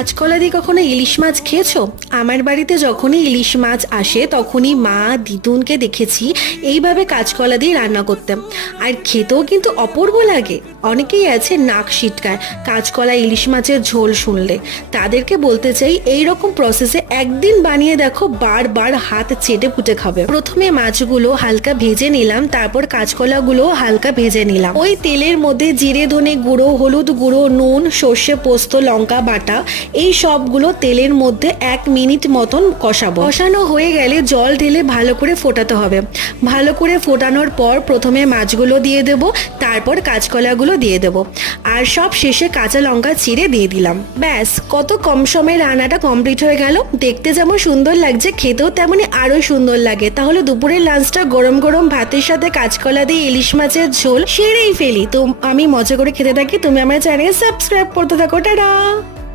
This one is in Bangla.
কাঁচকলা দিয়ে কখনো ইলিশ মাছ খেয়েছো? আমার বাড়িতে যখনই ইলিশ মাছ আসে, তখনই মা দিদুনকে দেখেছি এইভাবে কাঁচকলা দিয়ে রান্না করতে। আর খেতেও কিন্তু অপূর্ব লাগে। অনেকেই আছে নাক সিটকায় কাঁচকলা ইলিশ মাছের ঝোল শুনলে। তাদেরকে বলতে চাই এই রকম প্রসেসে একদিন বানিয়ে দেখো, বারবার হাত চেটে পুটে খাবে। প্রথমে মাছগুলো হালকা ভেজে নিলাম, তারপর কাঁচকলাগুলো হালকা ভেজে নিলাম। ওই তেলের মধ্যে জিরে, ধনে গুঁড়ো, হলুদ গুঁড়ো, নুন, সর্ষে, পোস্ত, লঙ্কা, বাটা এই সবগুলো তেলের মধ্যে এক মিনিট মতন কষাবো। কষানো হয়ে গেলে জল ঢেলে ভালো করে ফোটাতে হবে। ভালো করে ফোটানোর পর প্রথমে মাছগুলো দিয়ে দেব, তারপর কাঁচকলাগুলো দিয়ে দেব। আর সব শেষে কাঁচা লঙ্কা চিড়ে দিয়ে দিলাম। ব্যাস, কত কম সময়ে রান্নাটা কমপ্লিট হয়ে গেল। দেখতে যেমন সুন্দর লাগছে, খেতেও তেমনই আরও সুন্দর লাগে। তাহলে দুপুরের লাঞ্চটা গরম গরম ভাতের সাথে কাঁচকলা দিয়ে ইলিশ মাছের ঝোল সেরেই ফেলি। তো আমি মজা করে খেতে থাকি। তুমি আমার চ্যানেল সাবস্ক্রাইব করতে থাকো। টাটা!